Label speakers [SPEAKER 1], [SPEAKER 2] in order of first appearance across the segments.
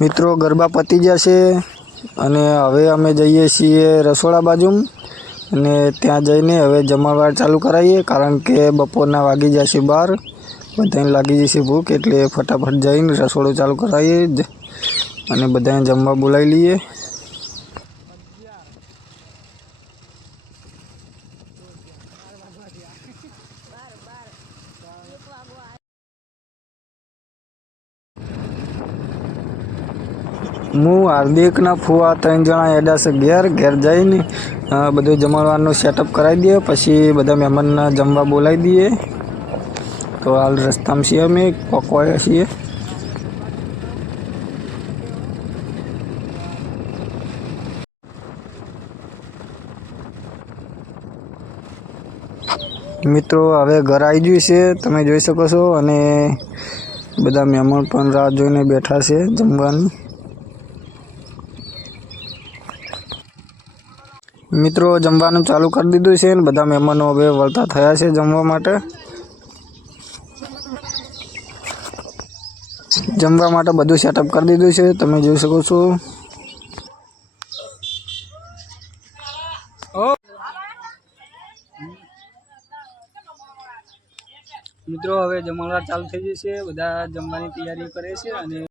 [SPEAKER 1] મિત્રો, ગરબા પતી જશે અને હવે અમે જઈએ છીએ રસોડા બાજુ અને ત્યાં જઈને હવે જમણવાર ચાલુ કરાવીએ કારણ કે બપોરના વાગી જશે બાર. બધાને લાગી જશે ભૂખ, એટલે ફટાફટ જઈને રસોડું ચાલુ કરાવીએ અને બધાને જમવા બોલાવી લઈએ. હું હાર્દિકના ફુવા ત્રણ જણા એડા છે ઘેર ઘેર જઈને બધું જમણવારનું સેટઅપ કરાવી દઈએ, પછી બધા મહેમાનને જમવા બોલાવી દઈએ. તો હાલ રસ્તામાં છીએ અમે, પકવાયા છીએ. મિત્રો, હવે ઘર આવી ગયું છે, તમે જોઈ શકો છો, અને બધા મહેમાન પણ રાહ જોઈને બેઠા છે જમવાની. મિત્રો, જમવાનું ચાલુ કરી દીધું છે અને બધા મહેમાનો હવે વળતા થયા છે જમવા માટે. જમવા માટે બધું સેટઅપ કરી દીધું છે. તમે જોઈ શકો છો. મિત્રો, હવે જમણવાર
[SPEAKER 2] ચાલુ થઈ જશે. બધા જમવાની તૈયારી કરે છે અને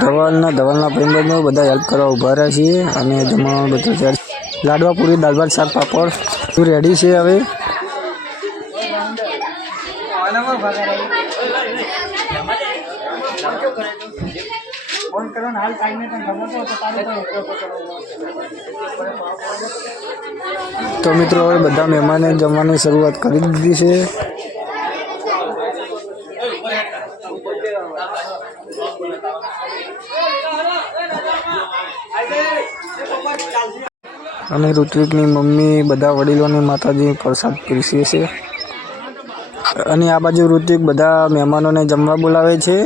[SPEAKER 1] ધવલના ધવલના પ્રેમબંધો બધા હેલ્પ કરવા ઊભા રહ્યા છીએ અને જમવાનું બધું તૈયાર લાડવા, પૂરી દાળ ભાત શાક, પાપડ. રેડી છે હવે? તો મિત્રો, હવે બધા મહેમાને જમવાની શરૂઆત કરી દીધી છે. અને ઋત્વિકની મમ્મી બધા વડીલોને માતાજી પ્રસાદ પીરસીએ છે. અને આ બાજુ ઋત્વિક બધા મહેમાનોને જમવા બોલાવે છે.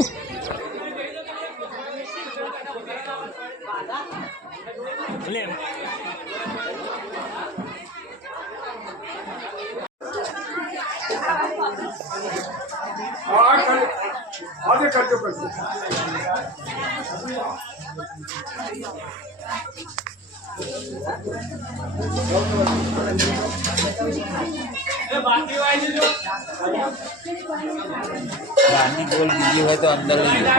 [SPEAKER 3] બહારની બોલ બીજી હોય તો અંદર લઈ લો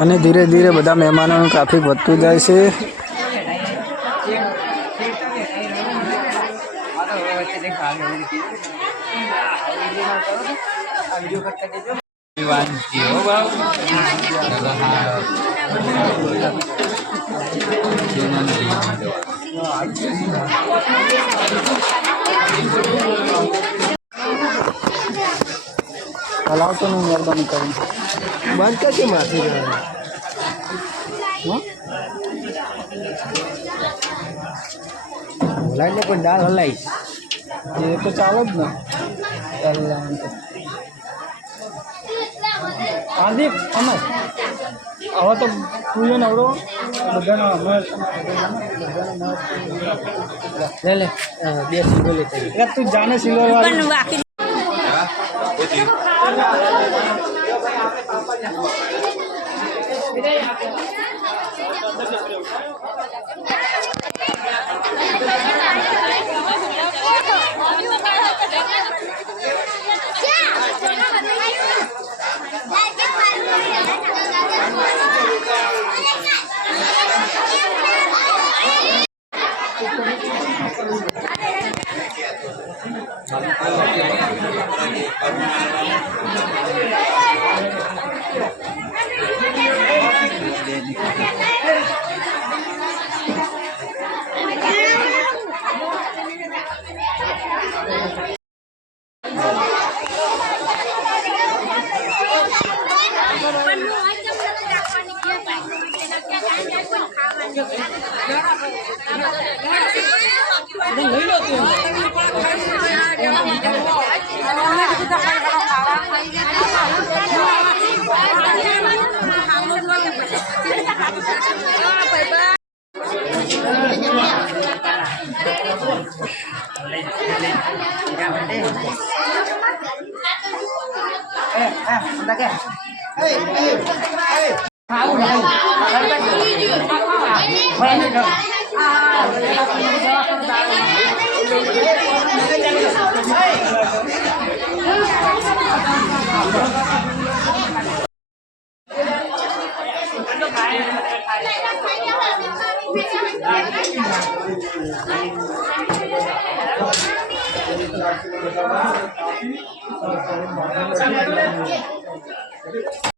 [SPEAKER 1] અને ધીરે ધીરે બધા મહેમાનોનું ટ્રાફિક વધતું જાય છે. હલાવતો નહીં મહેરબાની
[SPEAKER 2] કરી બંધ કરશે માથે બોલાય કોઈ દાળ હલાઈ એ તો ચાલે જ ને આદિપ અમે હવે તો તું નવરો બધાને
[SPEAKER 1] અમે
[SPEAKER 2] લે લે બે સિંગો
[SPEAKER 1] તું જાને
[SPEAKER 2] સિલ્વર
[SPEAKER 1] વાળી
[SPEAKER 3] بداية Eh,
[SPEAKER 4] eh, bentar ya. Hei, hei, hei. 欢迎欢迎欢迎欢迎欢迎欢迎欢迎欢迎欢迎欢迎欢迎欢
[SPEAKER 2] 迎欢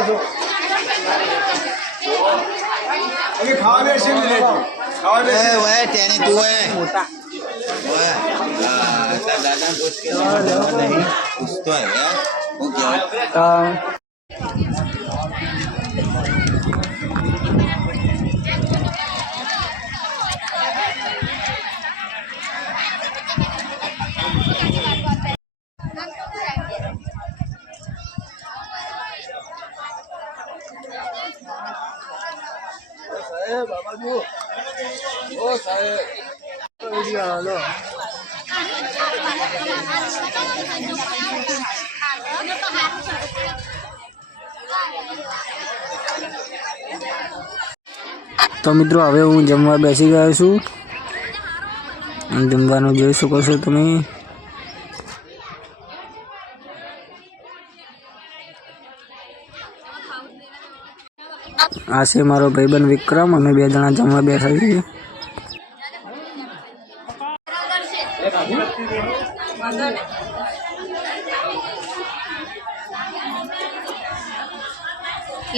[SPEAKER 5] નવસો હતું ખાવા બેસી ખાવા
[SPEAKER 3] બેસી. ઓય ઓય તેની તું ઓય. ઓય. હા તાર દાદા પૂછ કે
[SPEAKER 2] નહીં પૂછતો
[SPEAKER 3] હે? હું કહેવાય?
[SPEAKER 1] તો મિત્રો, હવે હું જમવા બેસી ગયો છું. જમવાનું જોઈ શકો છો તમે. આ છે મારો ભાઈબંધ વિક્રમ. અમે બે જણા જમવા બેઠા છીએ.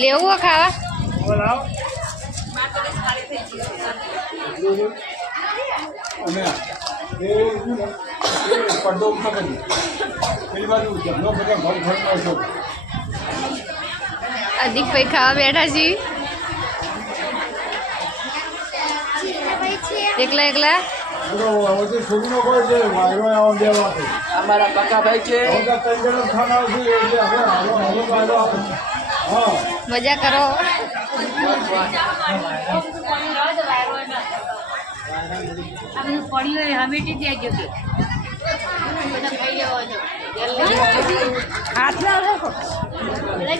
[SPEAKER 6] લેવું ખાવા?
[SPEAKER 5] અને એ પડદો ઉપર કરી પેલી બાજુ જમલો બધા ઘર ઘર છો.
[SPEAKER 6] અધિકભાઈ ખાવા બેઠા છી એકલા એકલા મજા તો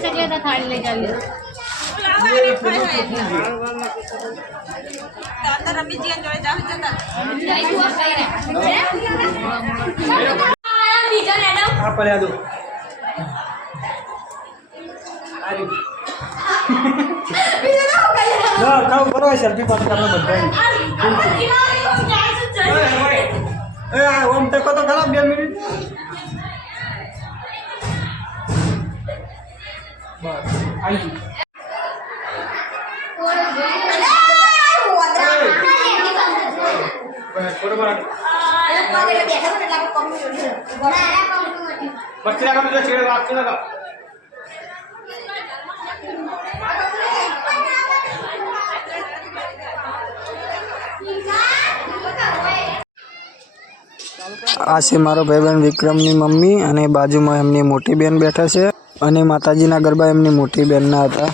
[SPEAKER 7] છોકરીનો કોઈ છે વાયરો આવવા
[SPEAKER 2] દેવા અમારા બકાભાઈ છે હવે તો ત્રણ જણા ખાના આવશે
[SPEAKER 7] એટલે હવે
[SPEAKER 2] હાલો
[SPEAKER 6] હાલો વાયરો
[SPEAKER 1] આવે હા
[SPEAKER 7] મજા કરો
[SPEAKER 1] આ છે મારો ભાઈબંધ વિક્રમની મમ્મી અને બાજુમાં એમની મોટી બેન બેઠા છે અને માતાજીના ગરબા એમની મોટી બેનના હતા.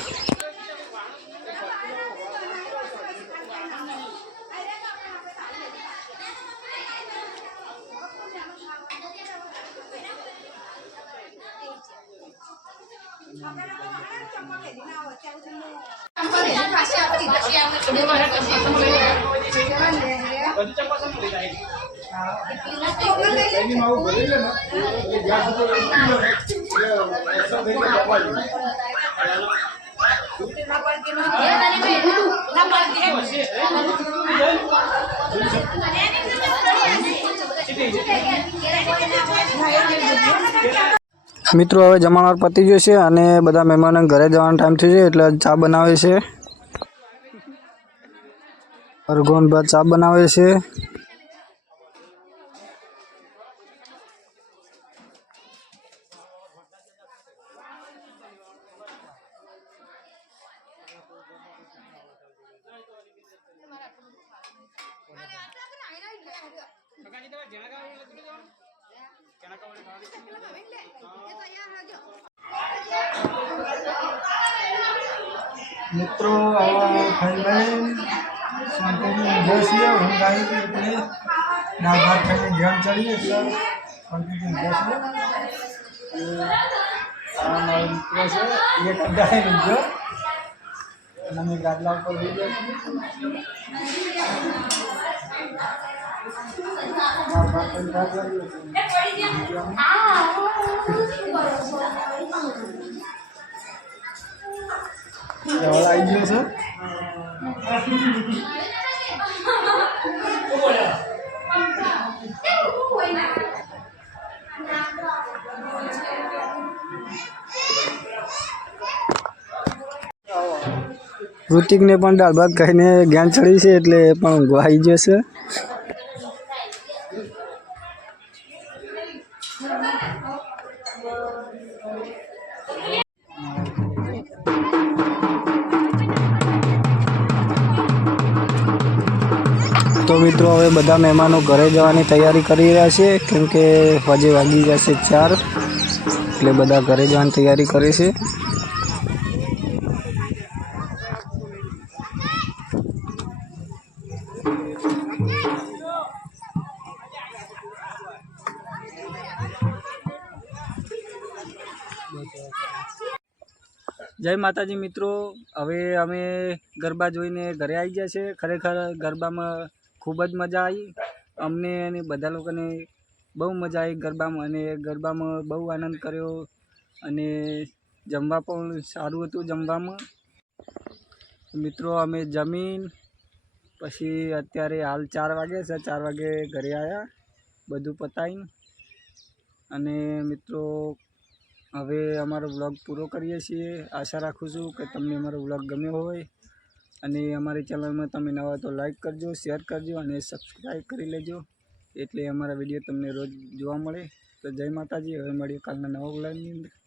[SPEAKER 1] મિત્રો, હવે જમણવાર પતી ગયો છે અને બધા મહેમાનો ઘરે જવાનો ટાઈમ થયો છે, એટલે ચા બનાવે છે. અરગોન બા ચા બનાવે છે.
[SPEAKER 2] મિત્રો હવે ખાઈ લઈ શાંતિથી ઊંઘે છીએ આવી હતી એટલે દાળ ભાત ખાઈને ધ્યાન ચડીએ એટલે મારો મિત્રો છે, એ કંટાળી ઊંઘ્યો અને
[SPEAKER 1] અમે ગાદલા ઉપર લઈ
[SPEAKER 2] ગયા આવી ગયો છે.
[SPEAKER 1] ઋતિકને પણ દાળ ભાત ખાઈને જ્ઞાન ચડી છે એટલે પણ ઊંઘવા આવી જશે. તો મિત્રો, હવે બધા મહેમાનો ઘરે જવાની તૈયારી કરી રહ્યા છે. કેમ કે હજે વાગી જશે ચાર, એટલે બધા ઘરે જવાની તૈયારી કરે છે.
[SPEAKER 2] જય માતાજી મિત્રો, હવે અમે ગરબા જોઈને ઘરે આવી ગયા છે. ખરેખર ગરબામાં
[SPEAKER 1] ખૂબ
[SPEAKER 2] જ મજા આવી. અમને અને બધા લોકોને બહુ મજા આવી ગરબામાં અને
[SPEAKER 1] ગરબામાં
[SPEAKER 2] બહુ આનંદ કર્યો અને જમવા પણ સારું હતું જમવામાં.
[SPEAKER 1] મિત્રો, અમે જમીન, પછી અત્યારે હાલ ચાર વાગે છે. ચાર વાગે ઘરે આવ્યા બધું પતાવીને. અને મિત્રો, હવે અમારો વ્લોગ પૂરો કરીએ છીએ. આશા રાખું છું કે તમને અમારો વ્લોગ ગમ્યો હોય.
[SPEAKER 2] અને
[SPEAKER 1] અમારી ચેનલમાં તમે નવા તો લાઈક કરજો શેર કરજો અને સબસ્ક્રાઈબ કરી લેજો. એટલે અમારા વીડિયો તમને રોજ જોવા મળે.
[SPEAKER 2] તો જય માતાજી, હવે મળીએ
[SPEAKER 1] કાલના
[SPEAKER 2] નવા વ્લોગની
[SPEAKER 1] અંદર.